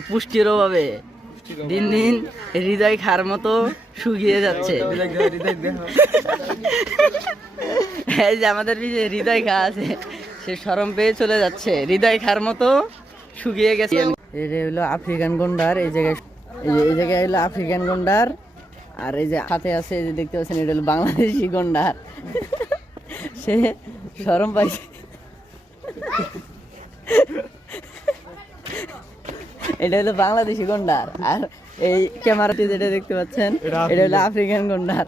পুষ্টির অভাবে দিন দিন হৃদয় খার মতো শুকিয়ে যাচ্ছে। এই যে আমাদের পিছিয়ে হৃদয় খা আছে, সে শরম পেয়ে চলে যাচ্ছে, হৃদয় খার মতো শুকিয়ে গেছে। এটা হলো আফ্রিকান গন্ডার, এই জায়গায় হলো আফ্রিকান গন্ডার। আর এই যে হাতে আছে, এই যে দেখতে পাচ্ছেন, এটা হলো বাংলাদেশি গন্ডার। সে শরম পাইছে। এটা হলো বাংলাদেশি গন্ডার, আর এই ক্যামেরাতে যেটা দেখতে পাচ্ছেন এটা হলো আফ্রিকান গন্ডার।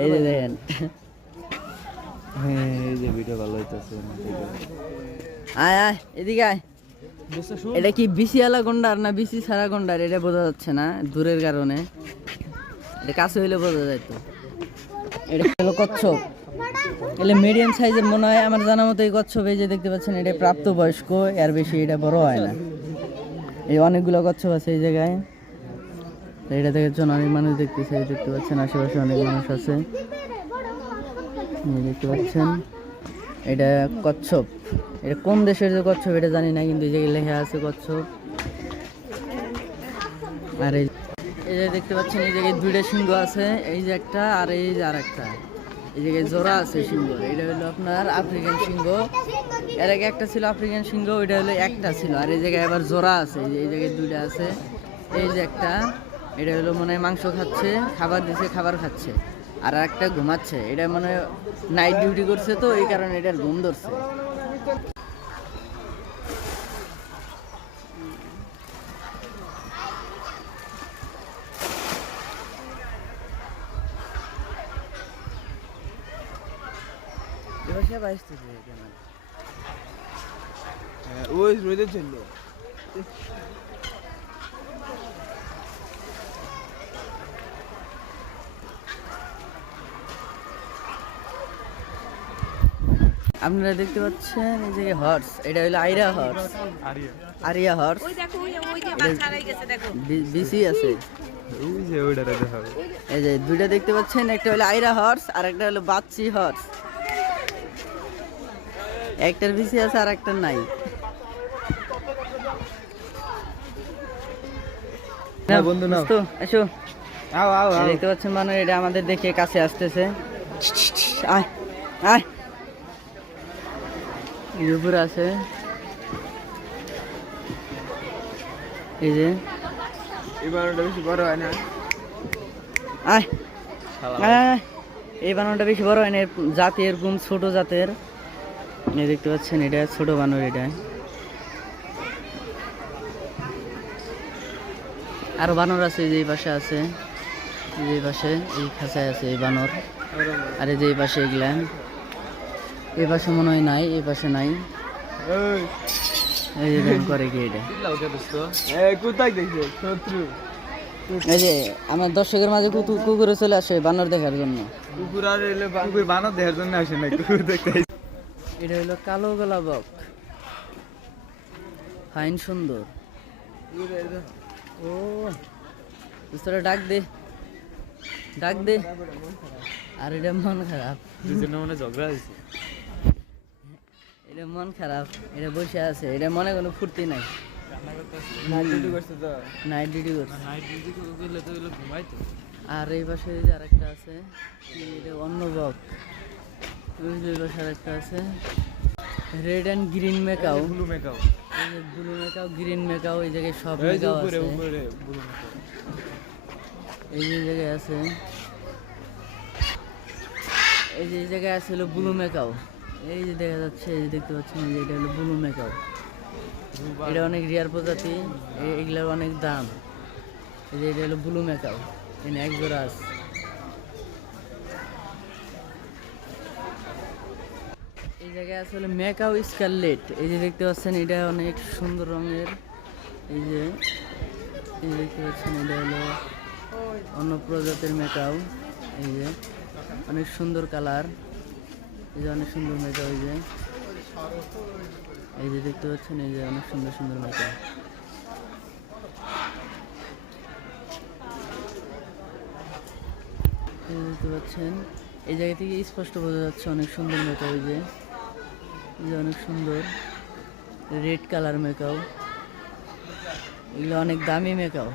এই যে দেখেন, এই যে ভিডিও ভালো হইতাছে। আয় আয় এদিকে আয়। এটা কি বিসিওয়ালা গন্ডার না বিসি ছাড়া গন্ডার এটা বোঝা যাচ্ছে না দূরের কারণে, এটা কাছে হইলে বোঝা যাইত। এটা হলো কচ্ছপ, এলে মিডিয়াম সাইজের মনে হয় আমার জানা মতো। এই কচ্ছপ এই যে দেখতে পাচ্ছেন, এটা প্রাপ্তবয়স্ক, এর বেশি এটা বড় হয় না। এই অনেকগুলো কচ্ছপ আছে এই জায়গায়, এটা দেখার অনেক মানুষ দেখতেছে, দেখতে পাচ্ছেন আশেপাশে অনেক মানুষ আছে, দেখতে পাচ্ছেন। এটা কচ্ছপ, এটা কোন দেশের যে কচ্ছপ এটা জানি না, কিন্তু এই জায়গায় লেখা আছে কচ্ছপ। আর এই যে দেখতে পাচ্ছেন, এই জায়গায় দুইটা সিংহ আছে, এই যে একটা আর এই যে আর একটা, এই জায়গায় জোড়া আছে সিংহ। এটা হলো আপনার আফ্রিকান সিংহ, এর আগে একটা ছিল আফ্রিকান সিংহ, ওইটা হলো একটা ছিল। আর এই জায়গায় আবার জোড়া আছে, এই জায়গায় দুইটা আছে। এই যে একটা, এটা হলো মনে হয় মাংস খাচ্ছে, খাবার দিছে, খাবার খাচ্ছে। আর একটা ঘুমাচ্ছে, এটা মনে হয় নাইট ডিউটি করছে, তো এই কারণে এটার ঘুম ধরছে। ওই রোদের জন্য আপনারা দেখতে পাচ্ছেন এই যে হর্স, এটা হলো আইরা হর্স, আরিয়া হর্স। বিসি আছে, এই যে দুইটা দেখতে পাচ্ছেন, একটা হলো আইরা হর্স আর একটা হলো বাচ্চি হর্স। একটার বিসি আছে আর একটার নাই। বন্ধু নাও, আসো, আও আও আও। দেখতে পাচ্ছেন মানে এটা আমাদের দেখে কাছে আসতেছে। আয় আয়, উপরে আছে, এই যে এই বানরটা বেশি বড় হয় না। আয় আয়, এই বানরটা বেশি বড় হয় না, জাতি এরকম ছোট জাতের। এই দেখতে পাচ্ছেন, এটা ছোট বানর। এটা আরো বানর আছে, যে পাশে আছে, এই পাশে এই খাঁচায় আছে এই বানর। আর এই যে এই পাশে এগুলা, এই পাশে মনে হয় নাই, এই পাশে নাই। এই যে দেখেন করে কি এটা, কোথায় দেখছো শত্রু? এই যে আমার দর্শকের মাঝে কুকুরে চলে আসে বানর দেখার জন্য। কুকুর আর এলে কুকুর বানর দেখার জন্য আসে না, কুকুর দেখতে। এটা হলো কালো গলা বক, ফাইন সুন্দর। ও তোরা ডাক দে, ডাক দে। আর এটা মন খারাপ, মনে ঝগড়া হয়েছে। এটা মন খারাপ, এটা বসে আছে, এটা মনে কোনো ফুর্তি নাই। নাইট ডিউটি করছে তো, নাইট ডিউটি করছে। নাইট ডিউটি করলে তো এগুলো ঘুমাইতো। আর এই পাশে যে আরেকটা আছে, এটা অন্য বক। ওই পাশে আরেকটা আছে, red and green macaw, blue macaw, এই যে ব্লু মেকাও, গ্রিন মেকাও, এই জায়গায় সব মেকাও আছে। উপরে ব্লু মেকাও এই যে জায়গায় আছে, এই যে এই জায়গায় আছে হলো ব্লু মেকাও। এই যে দেখা যাচ্ছে, এই যে দেখতে পাচ্ছেন, এই যে এটা হলো ব্লু মেকাও। এটা অনেক রিয়ার প্রজাতি, এগুলার অনেক দাম। এই যে এটা হলো ব্লু মেকাও, এখানে এক জোড়া আছে। এই জায়গায় আছে হলো মেকাও স্কারলেট, এই যে দেখতে পাচ্ছেন, এটা অনেক সুন্দর রঙের। এই যে দেখতে পাচ্ছেন, এটা হলো অন্য প্রজাতির মেকাও। এই যে অনেক সুন্দর কালার, এই যে অনেক সুন্দর মেকাও। এই যে দেখতে পাচ্ছেন, এই যে অনেক সুন্দর সুন্দর মেকাও। দেখতে পাচ্ছেন, এই জায়গা থেকে স্পষ্ট বোঝা যাচ্ছে অনেক সুন্দর মেকাও। এই যে অনেক সুন্দর রেড কালার মেকাও। এগুলো অনেক দামি মেকাও।